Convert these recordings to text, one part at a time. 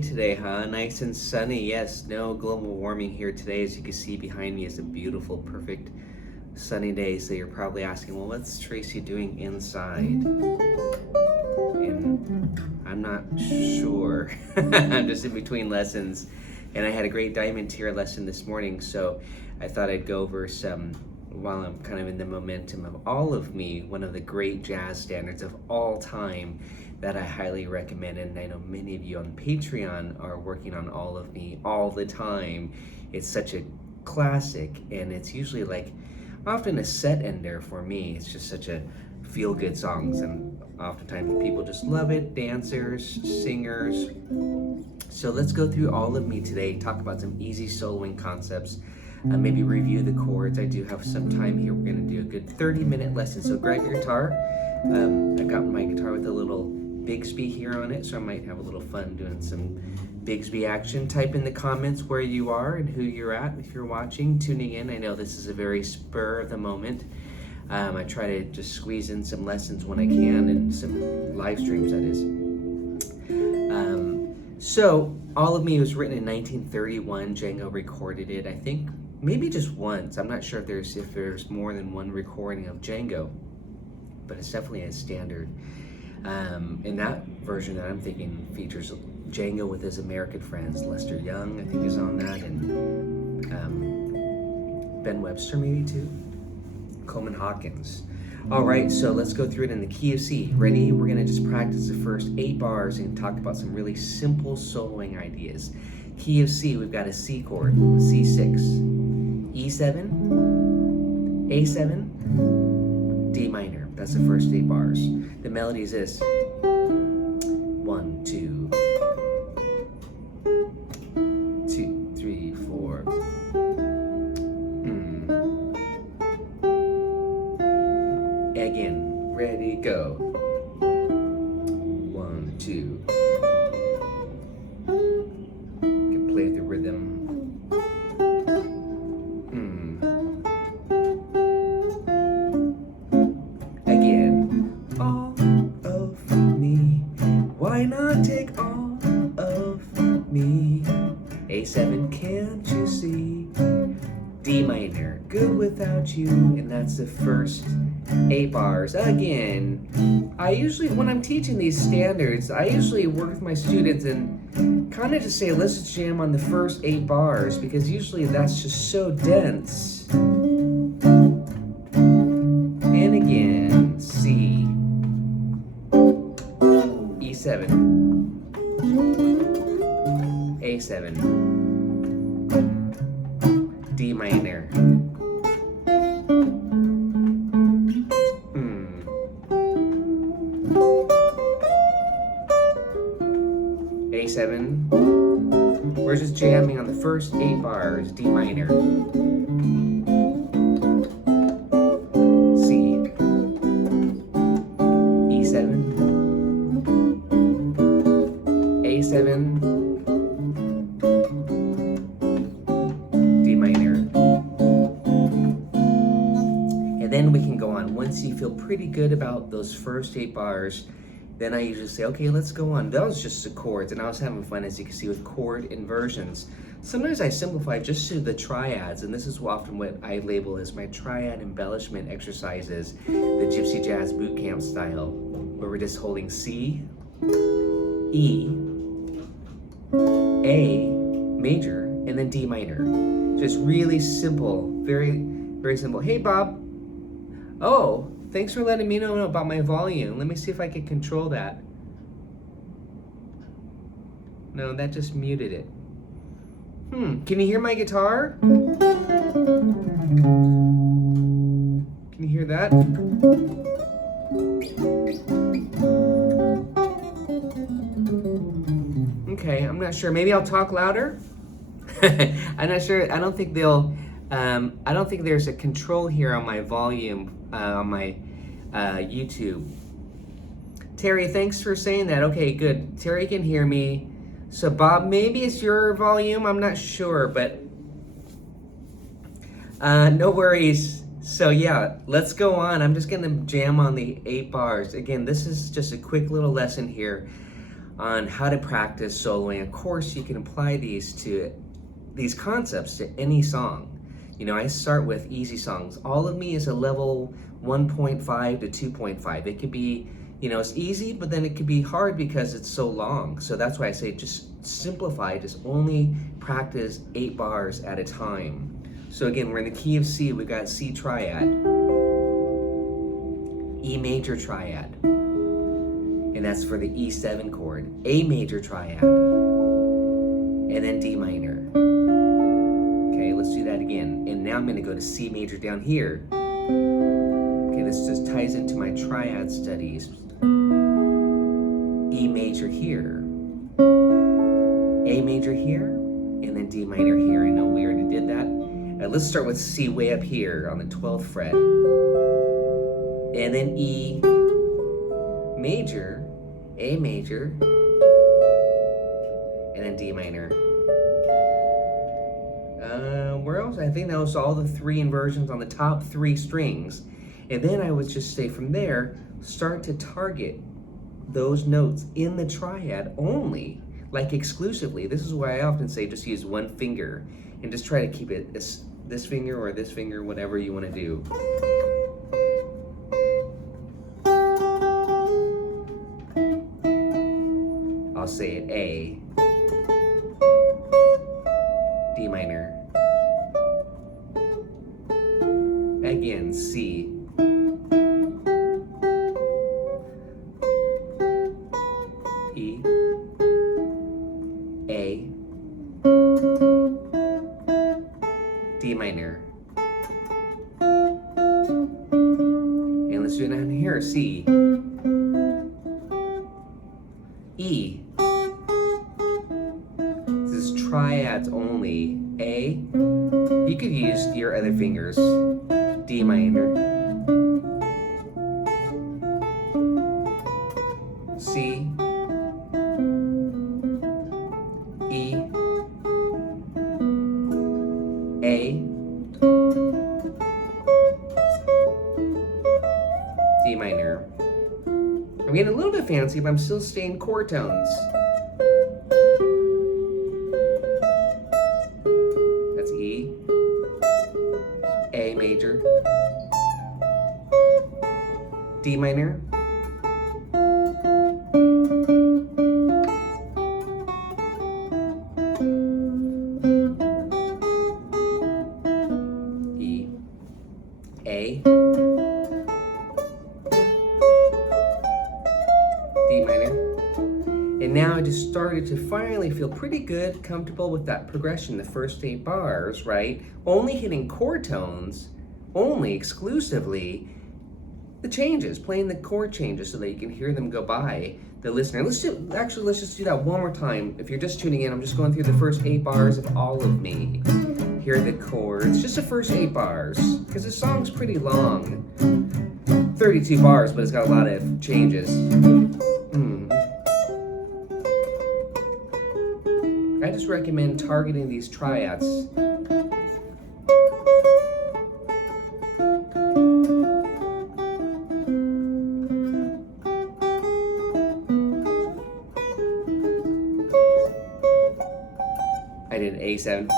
Today, huh? Nice and sunny. Yes, no global warming here today. As you can see behind me is a beautiful, perfect sunny day. So you're probably asking, well, what's Tracy doing inside? And I'm not sure. I'm just in between lessons. And I had a great diamond tier lesson this morning, so I thought I'd go over some, while I'm kind of in the momentum of All of Me, one of the great jazz standards of all time that I highly recommend. And I know many of you on Patreon are working on All of Me all the time. It's such a classic, and it's usually like often a set ender for me. It's just such a feel-good songs, and oftentimes people just love it, dancers, singers. So let's go through All of Me today, talk about some easy soloing concepts, maybe review the chords. I do have some time here. We're going to do a good 30-minute lesson, so grab your guitar. I've got my guitar with a little Bigsby here on it, so I might have a little fun doing some Bigsby action. Type in the comments where you are and who you're at if you're watching, tuning in. I know this is a very spur of the moment. I try to just squeeze in some lessons when I can, and some live streams, that is. So All of Me was written in 1931. Django recorded it, I think, maybe just once. I'm not sure if there's more than one recording of Django, but it's definitely a standard. And that version that I'm thinking features Django with his American friends. Lester Young, I think, is on that, and Ben Webster maybe too. Coleman Hawkins. All right, so let's go through it in the key of C. Ready? We're gonna just practice the first 8 bars and talk about some really simple soloing ideas. Key of C, we've got a C chord, C6, E7, A7, D minor. That's the first 8 bars. The melody is this. 1, 2, 2, 3, 4. Again, ready, go. 1, 2. Can play the rhythm. Again. All of me. Why not take all of me? A7, can't you see? D minor, good without you. And that's the first 8 bars. Again, I usually, when I'm teaching these standards, I usually work with my students and kind of just say, let's just jam on the first 8 bars, because usually that's just so dense. And again, C, E7, A7, D minor, A7. We're just jamming on the first 8 bars. D minor, C, E7, A7, D minor. And then we can go on. Once you feel pretty good about those first 8 bars, then I usually say, okay, let's go on. That was just the chords, and I was having fun, as you can see, with chord inversions. Sometimes I simplify just to the triads, and this is often what I label as my triad embellishment exercises, the Gypsy Jazz Boot Camp style, where we're just holding C, E, A major, and then D minor. Just really simple, very, very simple. Hey, Bob. Oh, thanks for letting me know about my volume. Let me see if I can control that. No, that just muted it. Can you hear my guitar? Can you hear that? Okay, I'm not sure. Maybe I'll talk louder? I'm not sure. I don't think there's a control here on my volume on my YouTube. Terry, thanks for saying that. Okay, good. Terry can hear me. So Bob, maybe it's your volume. I'm not sure, but no worries. So yeah, let's go on. I'm just gonna jam on the 8 bars. Again, this is just a quick little lesson here on how to practice soloing. Of course, you can apply these concepts to any song. You know, I start with easy songs. All of Me is a level 1.5 to 2.5. It could be, you know, it's easy, but then it could be hard because it's so long. So that's why I say just simplify, just only practice 8 bars at a time. So again, we're in the key of C. We've got C triad, E major triad, and that's for the E7 chord, A major triad, and then D minor. Okay, let's do that again. And now I'm going to go to C major down here. Okay, this just ties into my triad studies. E major here, A major here, and then D minor here. I know we already did that. Now let's start with C way up here on the 12th fret, and then E major, A major, and then D minor. Where else? I think that was all the 3 inversions on the top 3 strings. And then I would just say from there, start to target those notes in the triad only, like exclusively. This is why I often say just use one finger and just try to keep it this finger or this finger, whatever you want to do. I'll say it A, D minor, again C, E, A, D minor, and let's do it down here, C, E. This is triads only. A, you could use your other fingers. D minor, C, E, A, D minor. I'm getting a little bit fancy, but I'm still staying chord tones. That's E, A major, D minor, E, A, D minor. And now I just started to finally feel pretty good, comfortable with that progression, the first 8 bars, right? Only hitting chord tones, only exclusively the changes, playing the chord changes so that you can hear them go by the listener. Let's just do that one more time. If you're just tuning in, I'm just going through the first 8 bars of All of Me. Hear the chords, just the first 8 bars, because the song's pretty long. 32 bars, but it's got a lot of changes. I just recommend targeting these triads. I did A7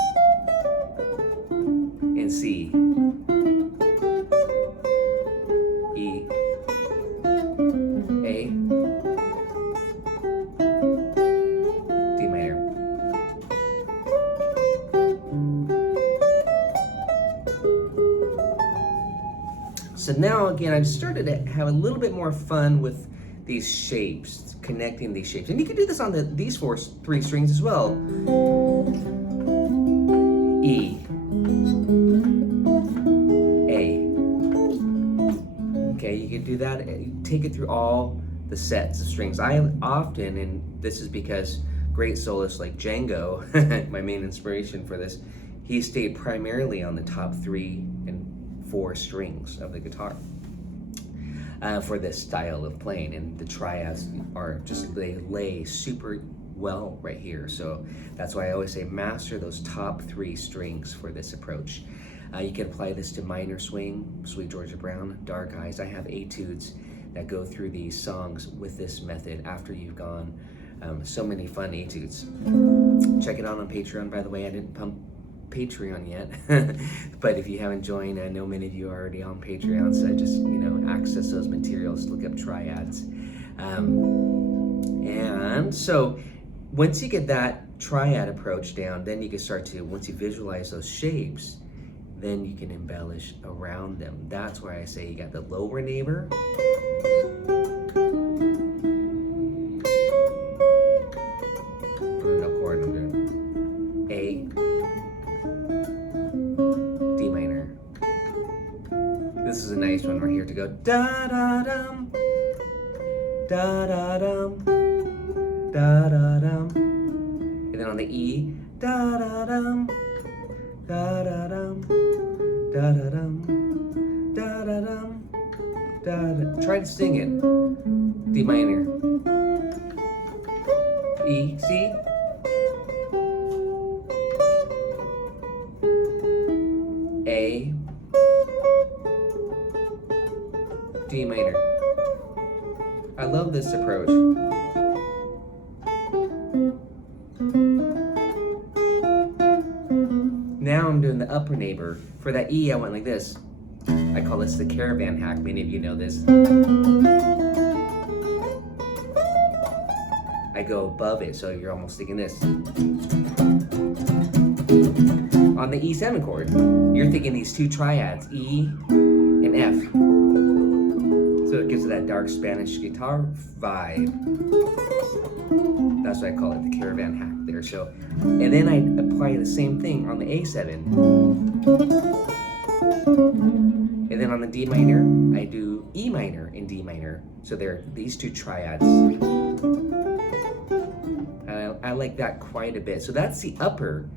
and C, E, A, D minor. So now again, I've started to have a little bit more fun with these shapes, connecting these shapes. And you can do this on these 3 strings as well. E, A. Okay, you can do that, take it through all the sets of strings. I often, and this is because great soloists like Django, my main inspiration for this, he stayed primarily on the top 3 and 4 strings of the guitar for this style of playing, and the triads are just, they lay super well right here. So that's why I always say master those top 3 strings for this approach. You can apply this to minor swing, Sweet Georgia Brown, Dark Eyes. I have etudes that go through these songs with this method after you've gone So many fun etudes. Check it out on Patreon, by the way. I didn't pump Patreon yet, but if you haven't joined, I know many of you are already on Patreon, so just access those materials, look up triads. And so once you get that triad approach down, then you can start to, once you visualize those shapes, then you can embellish around them. That's why I say you got the lower neighbor, no chord, I'm doing A, D minor. This is a nice one. We're here to go da da dum, da da dum, da da dum, and then on the E, da da dum, da da dum, da da dum, da da dum, da da. Try to sing it. D minor, E, C, A, D minor. I love this approach. Now I'm doing the upper neighbor. For that E, I went like this. I call this the caravan hack. Many of you know this. I go above it, so you're almost thinking this. On the E7 chord, you're thinking these two triads, E and F. So it gives it that dark Spanish guitar vibe. That's why I call it the caravan hack there. So, and then I apply the same thing on the A7. And then on the D minor, I do E minor and D minor. So there are these two triads. I like that quite a bit. So that's the upper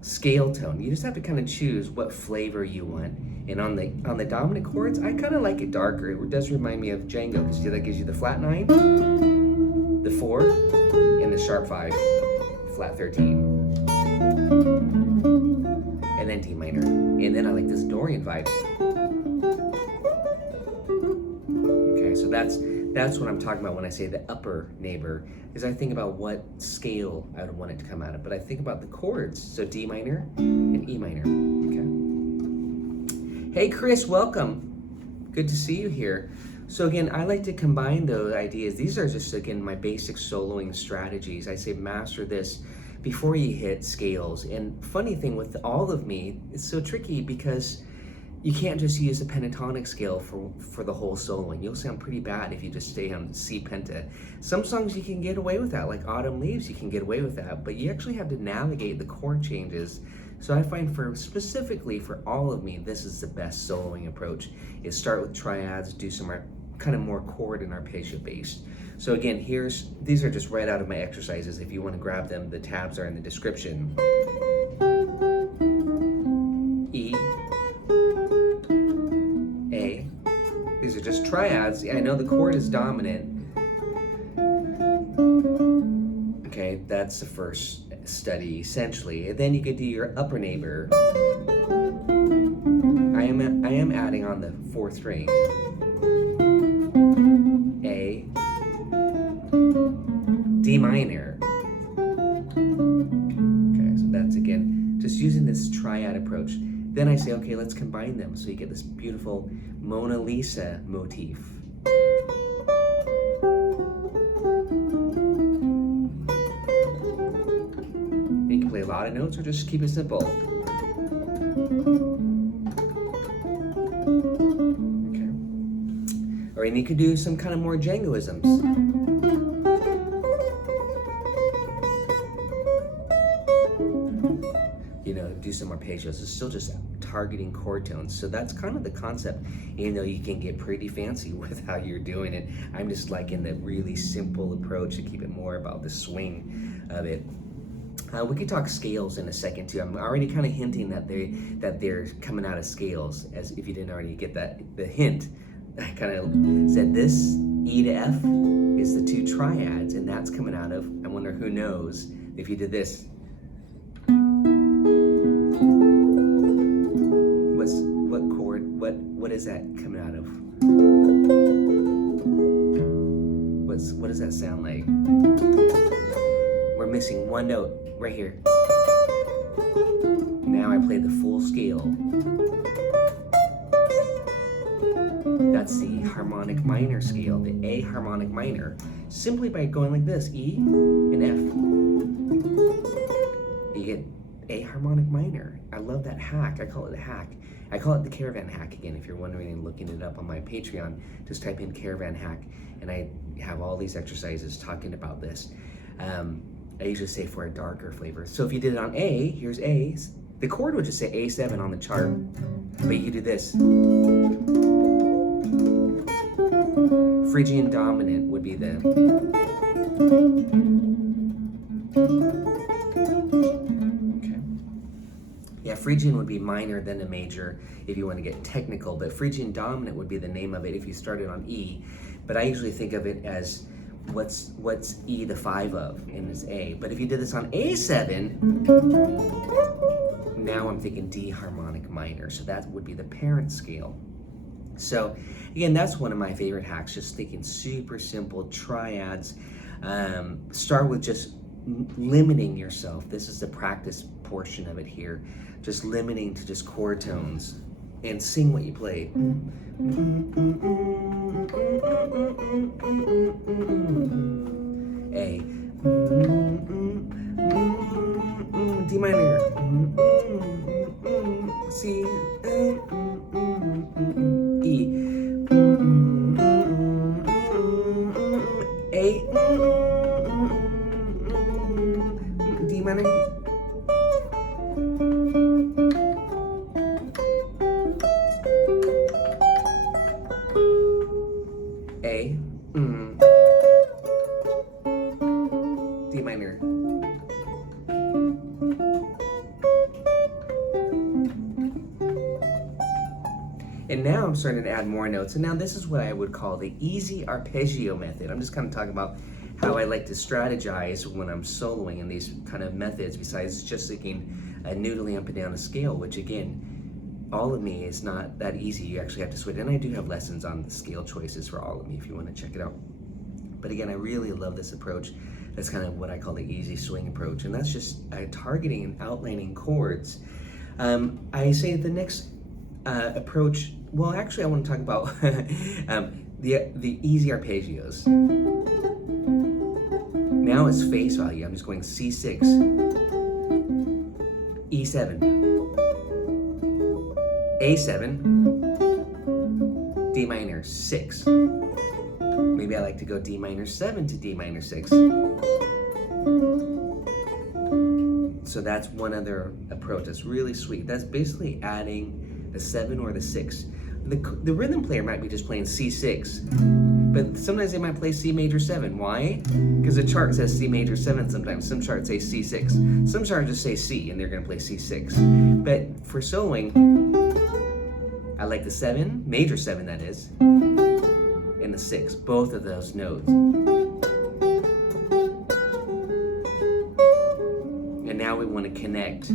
scale tone. You just have to kind of choose what flavor you want. And on the dominant chords, I kind of like it darker. It does remind me of Django, because that gives you the flat 9, the 4, and the sharp 5, flat 13, and then D minor. And then I like this Dorian vibe. Okay, so that's what I'm talking about when I say the upper neighbor, is I think about what scale I would want it to come out of. But I think about the chords, so D minor and E minor. Okay. Hey Chris, welcome. Good to see you here. So again, I like to combine those ideas. These are just, again, my basic soloing strategies. I say master this before you hit scales. And funny thing with all of me, it's so tricky because you can't just use a pentatonic scale for the whole soloing. You'll sound pretty bad if you just stay on C penta. Some songs you can get away with that, like Autumn Leaves, you can get away with that, but you actually have to navigate the chord changes. So I find specifically for all of me, this is the best soloing approach, is start with triads, do some kind of more chord and arpeggio based. So again, these are just right out of my exercises. If you want to grab them, the tabs are in the description. E, A. These are just triads. I know the chord is dominant. Okay, that's the first study essentially. And then you could do your upper neighbor. I am adding on the 4th string. A, D minor. Okay, so that's again just using this triad approach. Then I say, okay, let's combine them. So you get this beautiful Mona Lisa motif. You can play a lot of notes or just keep it simple. Okay. Or and you could do some kind of more Djangoisms. Do some arpeggios. It's still just targeting chord tones. So that's kind of the concept. You can get pretty fancy with how you're doing it. I'm just liking the really simple approach to keep it more about the swing of it. We could talk scales in a second too. I'm already kind of hinting that they're coming out of scales, as if you didn't already get the hint. I kind of said this E to F is the 2 triads, and that's coming out of, I wonder who knows if you did this. What chord, what is that coming out of? What does that sound like? missing one note right here. Now I play the full scale. That's the harmonic minor scale, the A harmonic minor, simply by going like this, E and F. You get A harmonic minor. I love that hack. I call it a hack. I call it the caravan hack again. If you're wondering and looking it up on my Patreon, just type in caravan hack, and I have all these exercises talking about this. I usually say for a darker flavor. So if you did it on A, here's A. The chord would just say A7 on the chart, but you do this. Phrygian dominant would be the. Okay. Yeah, Phrygian would be minor than a major if you want to get technical, but Phrygian dominant would be the name of it if you started on E. But I usually think of it as what's E the 5 of, and it's A. But if you did this on A7, now I'm thinking D harmonic minor, so that would be the parent scale. So again, that's one of my favorite hacks, just thinking super simple triads. Start with just limiting yourself. This is the practice portion of it here. Just limiting to just chord tones and sing what you play. A. D minor. C. E. A. D minor. A. D minor. And now I'm starting to add more notes. And now this is what I would call the easy arpeggio method. I'm just kind of talking about how I like to strategize when I'm soloing in these kind of methods, besides just thinking noodling up and down a scale, which again, all of me is not that easy. You actually have to switch. And I do have lessons on the scale choices for all of me if you want to check it out. But again, I really love this approach. That's kind of what I call the easy swing approach. And that's just targeting and outlining chords. I say the next approach, well, actually I want to talk about the easy arpeggios. Now it's face value. I'm just going C6, E7, A7, D minor 6. Maybe I like to go D minor 7 to D minor 6. So that's one other approach that's really sweet. That's basically adding the 7 or the 6. The rhythm player might be just playing C6, but sometimes they might play C major 7. Why? Because the chart says C major 7 sometimes. Some charts say C6. Some charts just say C and they're going to play C6. But for soloing, I like the 7, major 7 that is, and the 6, both of those notes. And now we want to connect.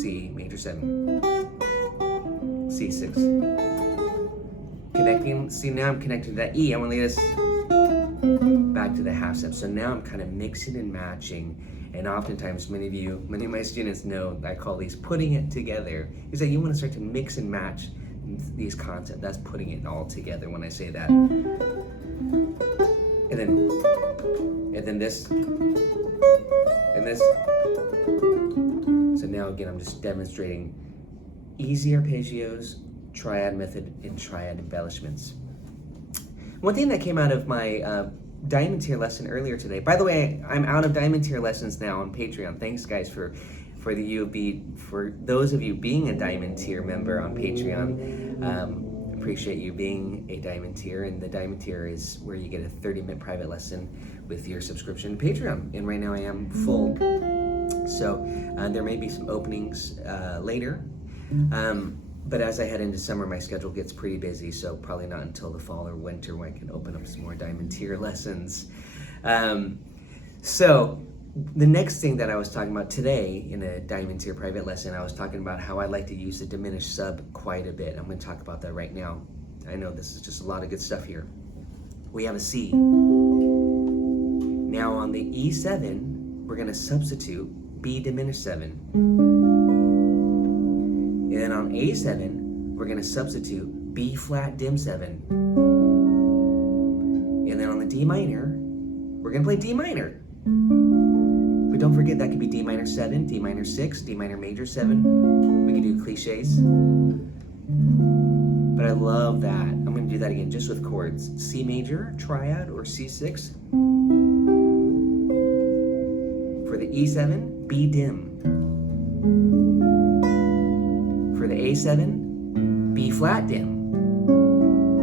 C major 7, C6. Connecting, see now I'm connecting to that E. I want to lead us back to the half step. So now I'm kind of mixing and matching. And oftentimes many of my students know I call these putting it together. Is that you want to start to mix and match these concepts. That's putting it all together when I say that. And then this, and this. So now again, I'm just demonstrating easy arpeggios, triad method, and triad embellishments. One thing that came out of my diamond tier lesson earlier today. By the way, I'm out of diamond tier lessons now on Patreon. Thanks guys for those of you being a diamond tier member on Patreon. Appreciate you being a diamond tier, and the diamond tier is where you get a 30-minute private lesson with your subscription to Patreon. And right now I am full. So there may be some openings later. But as I head into summer, my schedule gets pretty busy, so probably not until the fall or winter when I can open up some more diamond tier lessons. So the next thing that I was talking about today in a diamond tier private lesson, I was talking about how I like to use the diminished sub quite a bit. I'm going to talk about that right now. I know this is just a lot of good stuff here. we have a C. Now on the E7, we're going to substitute B diminished 7. And then on A7, we're going to substitute B flat dim 7. And then on the D minor, we're going to play D minor. But don't forget that could be D minor 7, D minor 6, D minor major 7. We can do cliches. But I love that. I'm going to do that again just with chords. C major, triad, or C6. For the E7, B dim. For the A7, B flat dim.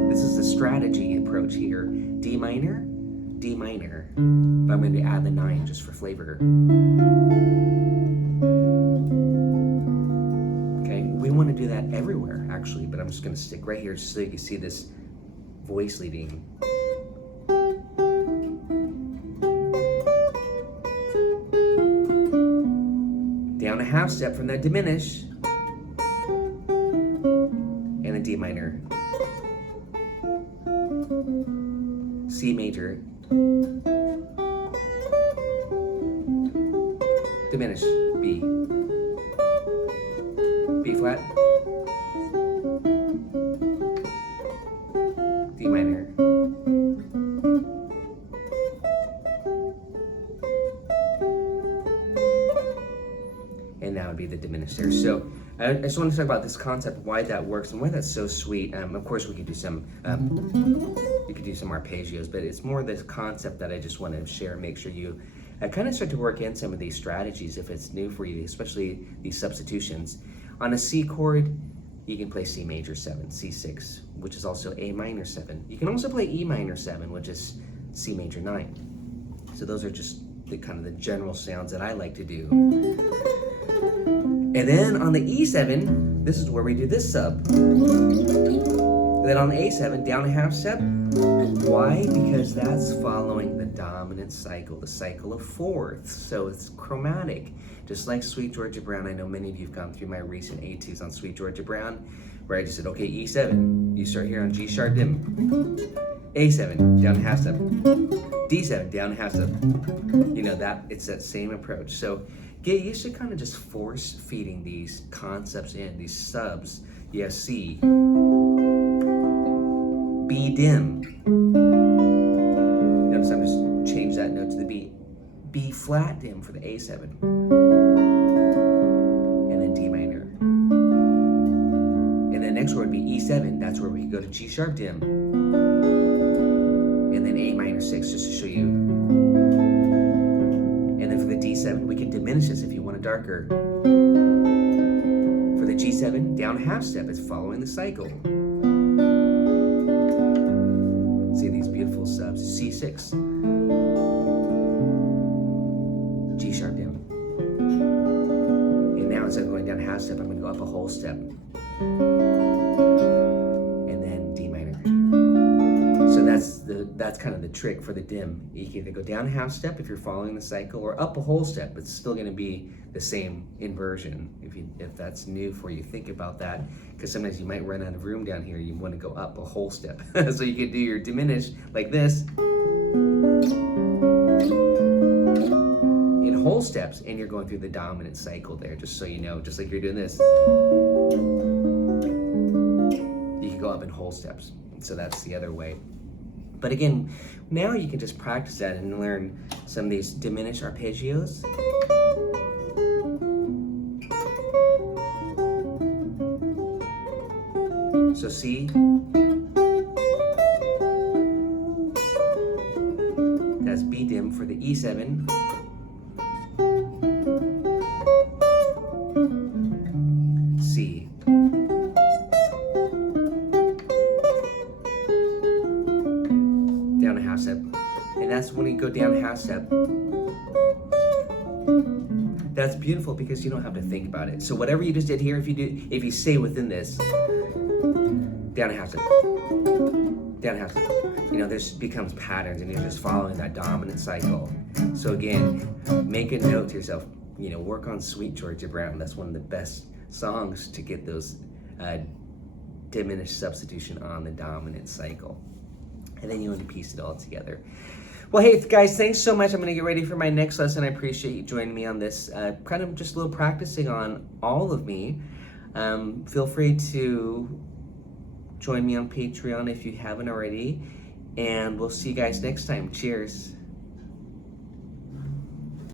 This is the strategy approach here. D minor, D minor. But I'm going to add the 9 just for flavor. Okay, we want to do that everywhere actually, but I'm just going to stick right here so you can see this voice leading. Down a half step from that diminish. And a D minor. C major. Diminish. B. B flat. D minor. And that would be the diminished there. So I just want to talk about this concept, why that works and why that's so sweet. Of course, we could do some arpeggios, but it's more this concept that I just want to share. Make sure you kind of start to work in some of these strategies if it's new for you, especially these substitutions. On a C chord, you can play C major 7, C6, which is also A minor 7. You can also play E minor 7, which is C major 9. So those are just the kind of the general sounds that I like to do. And then on the E7, this is where we do this sub. And then on the A7, down a half step. Why? Because that's following the dominant cycle, the cycle of fourths. So it's chromatic. Just like Sweet Georgia Brown, I know many of you have gone through my recent etudes on Sweet Georgia Brown, where I just said, okay, E7, you start here on G sharp dim. A7, down a half step. D7, down a half step. You know, it's that same approach. So get used to kind of just force feeding these concepts in, these subs. You have C, B dim. Notice I'm just change that note to the B. B flat dim for the A7. And then D minor. And then next word would be E7. That's where we can go to G sharp dim. And then A minor 6, just to show you. And then for the D7, we can diminish this if you want it darker. For the G7, down half step is following the cycle. See these beautiful subs. C6, G sharp dim. And now instead of going down half step, I'm going to go up a whole step. And then D minor. So that's kind of the trick for the dim. You can either go down half step if you're following the cycle, or up a whole step. It's still going to be the same inversion. If that's new for you, think about that, because sometimes you might run out of room down here. You want to go up a whole step. So you can do your diminished like this in whole steps, and you're going through the dominant cycle there, just so you know, just like you're doing this. You can go up in whole steps. So that's the other way. But again, now you can just practice that and learn some of these diminished arpeggios. So C, that's B dim for the E7. C. Down a half step. And that's when you go down a half step. That's beautiful because you don't have to think about it. So whatever you just did here, if you stay within this, down a half step, down a half step, you know, this becomes patterns and you're just following that dominant cycle. So again, make a note to yourself, you know, work on Sweet Georgia Brown. That's one of the best songs to get those diminished substitution on the dominant cycle. and then you want to piece it all together. Well, hey guys, thanks so much. I'm going to get ready for my next lesson. I appreciate you joining me on this kind of just a little practicing on all of me. Feel free to join me on Patreon if you haven't already, and we'll see you guys next time. Cheers.